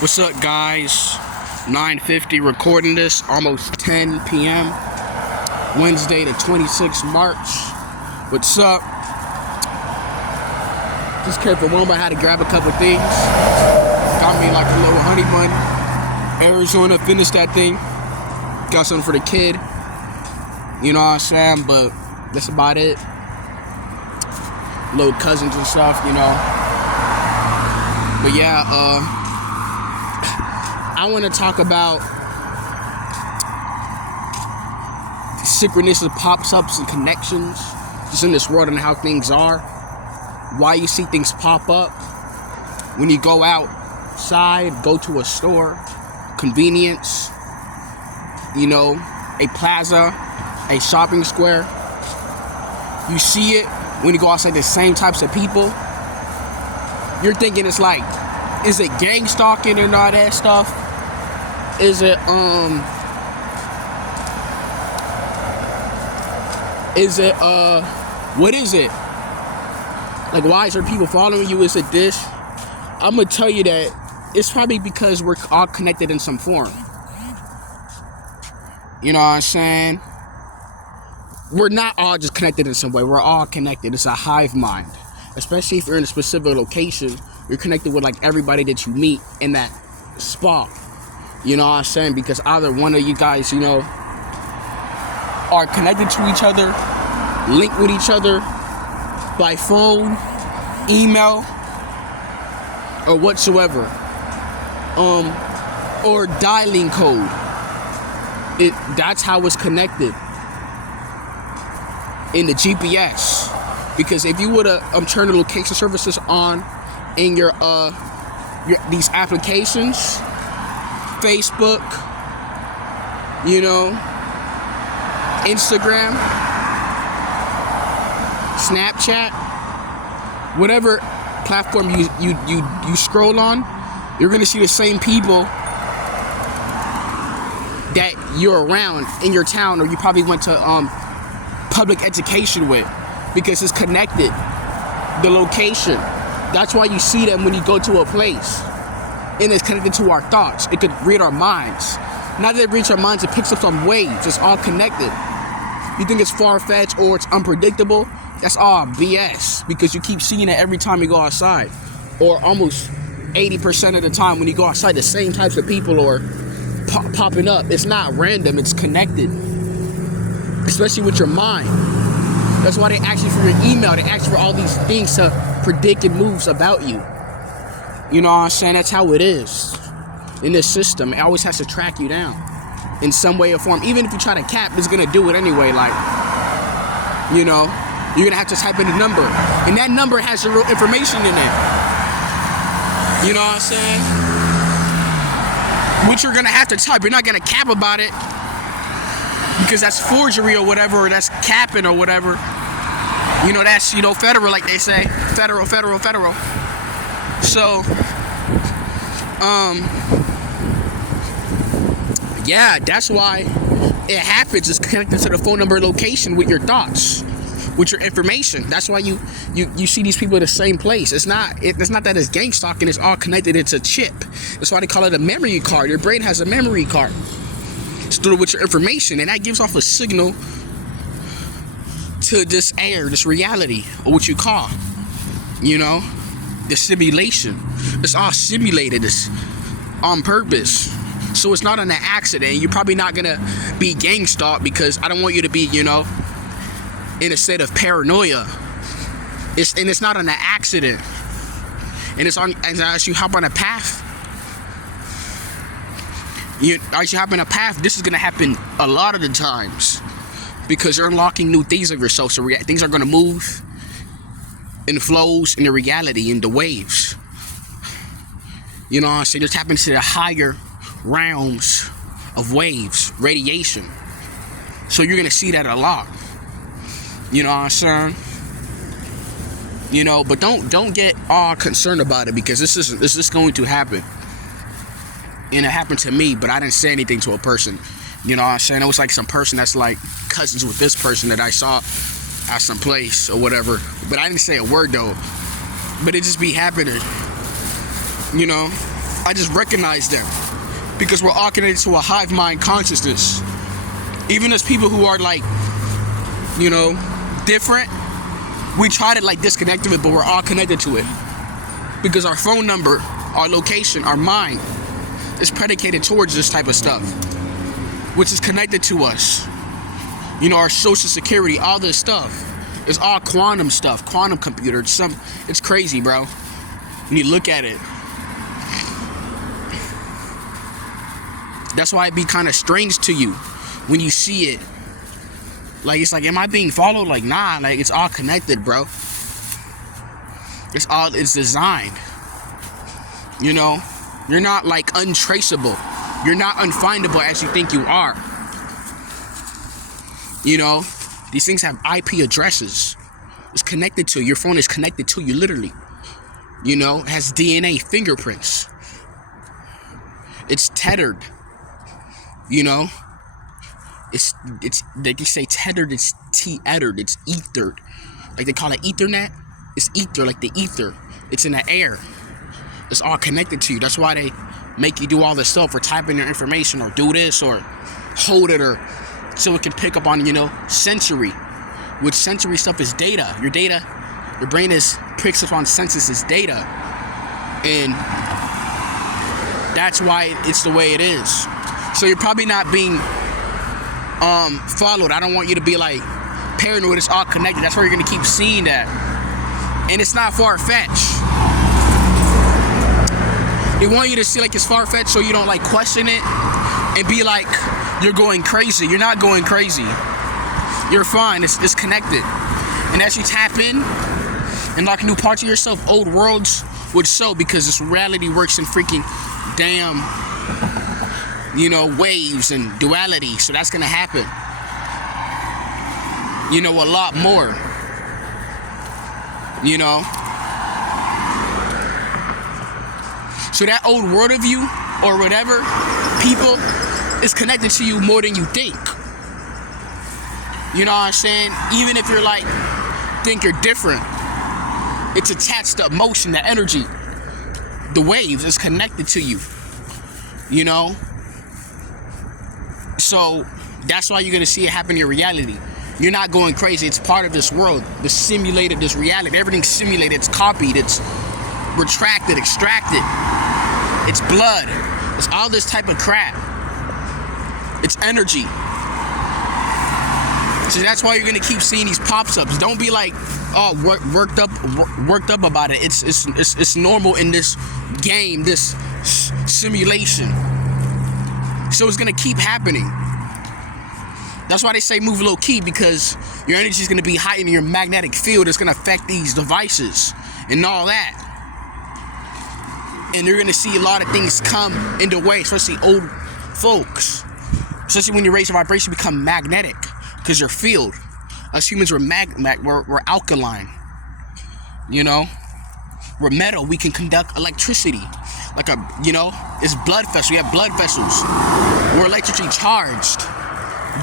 What's up, guys? 9:50 recording this, almost 10 p.m. Wednesday, the 26th March. What's up? Just came from home. I had to grab a couple things. Got me like a little honey bun. Arizona, finished that thing. Got something for the kid. You know what I'm saying? But that's about it. Little cousins and stuff, you know. But yeah, I want to talk about synchronicity, pops-ups, and connections just in this world and how things are. Why you see things pop up when you go outside, go to a store, convenience, you know, a plaza, a shopping square. You see it when you go outside, the same types of people. You're thinking it's like, is it gang stalking and all that stuff? Is it what is it? Like, why is there people following you? Is it this? I'm gonna tell you that it's probably because we're all connected in some form. You know what I'm saying? We're not all just connected in some way. We're all connected. It's a hive mind. Especially if you're in a specific location, you're connected with like everybody that you meet in that spot. You know what I'm saying? Because either one of you guys, you know, are connected to each other, linked with each other by phone, email, or whatsoever. Or dialing code. That's how it's connected in the GPS. Because if you would have turn the location services on in your these applications, Facebook, you know, Instagram, Snapchat, whatever platform you scroll on, you're gonna see the same people that you're around in your town, or you probably went to public education with, because it's connected. The location. That's why you see them when you go to a place. And it's connected to our thoughts. It could read our minds. Now that it reads our minds, it picks up some waves. It's all connected. You think it's far-fetched or it's unpredictable? That's all BS. Because you keep seeing it every time you go outside. Or almost 80% of the time when you go outside, the same types of people are popping up. It's not random. It's connected. Especially with your mind. That's why they ask you for your email. They ask you for all these things to predict and moves about you. You know what I'm saying? That's how it is in this system. It always has to track you down in some way or form. Even if you try to cap, it's gonna do it anyway. Like, you know, you're gonna have to type in a number, and that number has your real information in it. You know what I'm saying? Which you're gonna have to type. You're not gonna cap about it, because that's forgery or whatever, or that's capping or whatever. You know, that's, you know, federal, like they say. Federal. So, yeah, that's why it happens. It's connected to the phone number location with your thoughts, with your information. That's why you see these people in the same place. It's not that it's gang stalking. It's all connected. It's a chip. That's why they call it a memory card. Your brain has a memory card. Stored with your information, and that gives off a signal to this air, this reality, or what you call, you know, the simulation. It's all simulated. It's on purpose. So it's not an accident. You're probably not gonna be gang stalked, because I don't want you to be, you know, in a state of paranoia. It's not an accident. And it's on, as you hop on a path. As you hop in a path, this is going to happen a lot of the times, because you're unlocking new things of yourself. So things are going to move in flows, in the reality, in the waves. You know what I'm saying? You're tapping into the higher realms of waves, radiation. So you're going to see that a lot. You know what I'm saying? You know, but don't get all concerned about it, because this is going to happen. And it happened to me, but I didn't say anything to a person. You know what I'm saying? It was like some person that's like cousins with this person that I saw at some place or whatever. But I didn't say a word though. But it just be happening. You know? I just recognize them because we're all connected to a hive mind consciousness. Even as people who are like, you know, different, we try to like disconnect of it, but we're all connected to it because our phone number, our location, our mind is predicated towards this type of stuff, which is connected to us. You know, our social security, all this stuff is all quantum stuff, quantum computer. It's crazy, bro. When you look at it, that's why it be kind of strange to you when you see it. Like, it's like, am I being followed? Like, nah, like, it's all connected, bro. It's designed. You know, you're not like untraceable. You're not unfindable as you think you are. You know, these things have IP addresses. It's connected to you. Your phone is connected to you, literally. You know, it has DNA, fingerprints. It's tethered. You know, it's they can say tethered. It's tethered. It's ethered. Like they call it Ethernet. It's ether, like the ether. It's in the air. It's all connected to you. That's why they make you do all this stuff, or type in your information, or do this, or hold it, or so it can pick up on, you know, sensory. Which sensory stuff is data. Your data, your brain picks up on senses as data, and that's why it's the way it is. So you're probably not being followed. I don't want you to be like paranoid. It's all connected. That's why you're gonna keep seeing that, and it's not far-fetched. They want you to see like it's far-fetched so you don't like question it and be like you're going crazy. You're not going crazy. You're fine. It's connected. And as you tap in and lock new parts of yourself, old worlds would show, because this reality works in freaking damn, you know, waves and duality. So that's gonna happen. You know, a lot more. You know. So that old world of you, or whatever, people, is connected to you more than you think. You know what I'm saying? Even if you're like, think you're different, it's attached to emotion, the energy, the waves is connected to you. You know? So that's why you're gonna see it happen in your reality. You're not going crazy. It's part of this world, this simulated, this reality. Everything's simulated, it's copied, it's retracted, extracted. It's blood. It's all this type of crap. It's energy. So that's why you're gonna keep seeing these pops-ups. Don't be like, oh, worked up about it. It's normal in this game, this simulation. So it's gonna keep happening. That's why they say move low key, because your energy is gonna be heightened in your magnetic field. It's gonna affect these devices and all that. And you're gonna see a lot of things come into way, especially old folks. Especially when you raise your vibration, you become magnetic, because your field. Us humans, we're alkaline. You know, we're metal. We can conduct electricity, like it's blood vessels. We have blood vessels. We're electrically charged,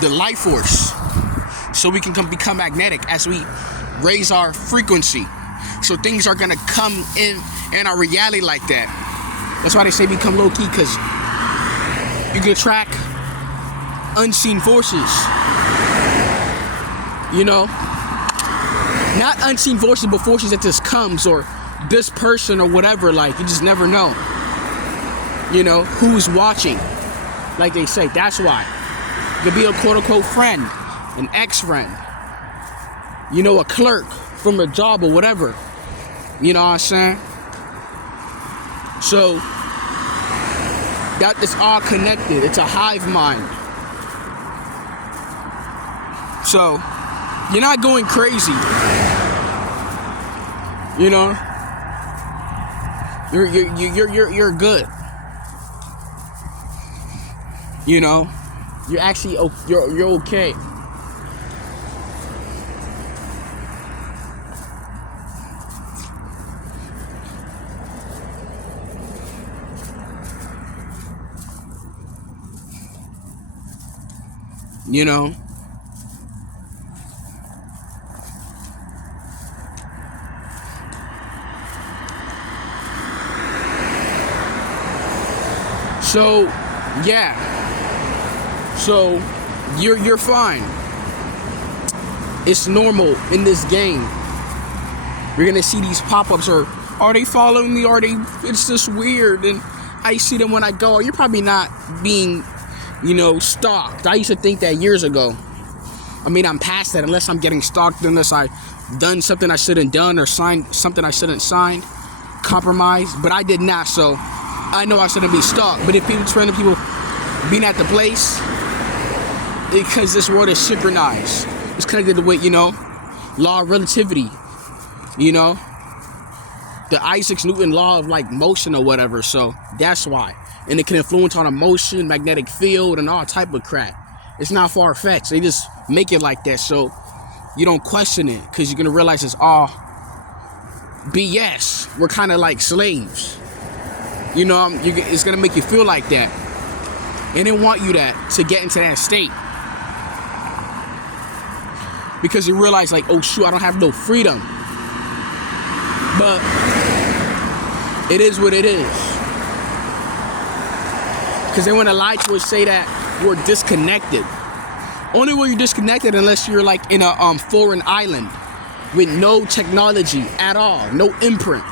the life force. So we can become magnetic as we raise our frequency. So things are gonna come in our reality like that. That's why they say become low key, because you can attract unseen forces. You know, not unseen forces, but forces that just comes, or this person, or whatever. Like, you just never know. You know who's watching, like they say. That's why it could be a quote unquote friend, an ex-friend. You know, a clerk from a job or whatever. You know what I'm saying? So that is all connected. It's a hive mind. So you're not going crazy. You know, you're good. You know, you're actually you're okay. You know, So, yeah. So, you're fine. It's normal in this game. You're gonna see these pop-ups, or are they following me? It's just weird, and I see them when I go. You're probably not being, stalked. I used to think that years ago. I mean, I'm past that, unless I'm getting stalked, unless I done something I shouldn't done, or signed something I shouldn't signed, compromised, but I did not, so I know I shouldn't be stalked. But if random people being at the place, because this world is synchronized, it's connected with, law of relativity, the Isaac Newton law of like motion or whatever. So that's why, and it can influence on emotion, magnetic field, and all type of crap. It's not far-fetched. They just make it like that, so you don't question it, because you're gonna realize it's all BS. We're kind of like slaves. It's gonna make you feel like that, and they want you to get into that state, because you realize, like, oh shoot, I don't have no freedom. But it is what it is. Because they want to lie to us, say that we're disconnected. Only way you're disconnected unless you're like in a foreign island with no technology at all, no imprint,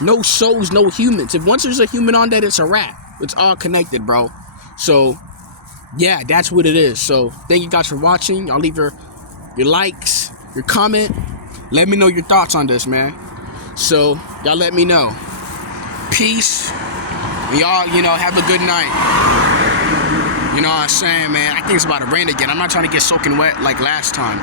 no souls, no humans. If once there's a human on that, it's a wrap. It's all connected, bro. So yeah, that's what it is. So thank you guys for watching. Y'all leave your likes, your comment. Let me know your thoughts on this, man. So y'all let me know. Peace. Y'all, have a good night. You know what I'm saying, man? I think it's about to rain again. I'm not trying to get soaking wet like last time.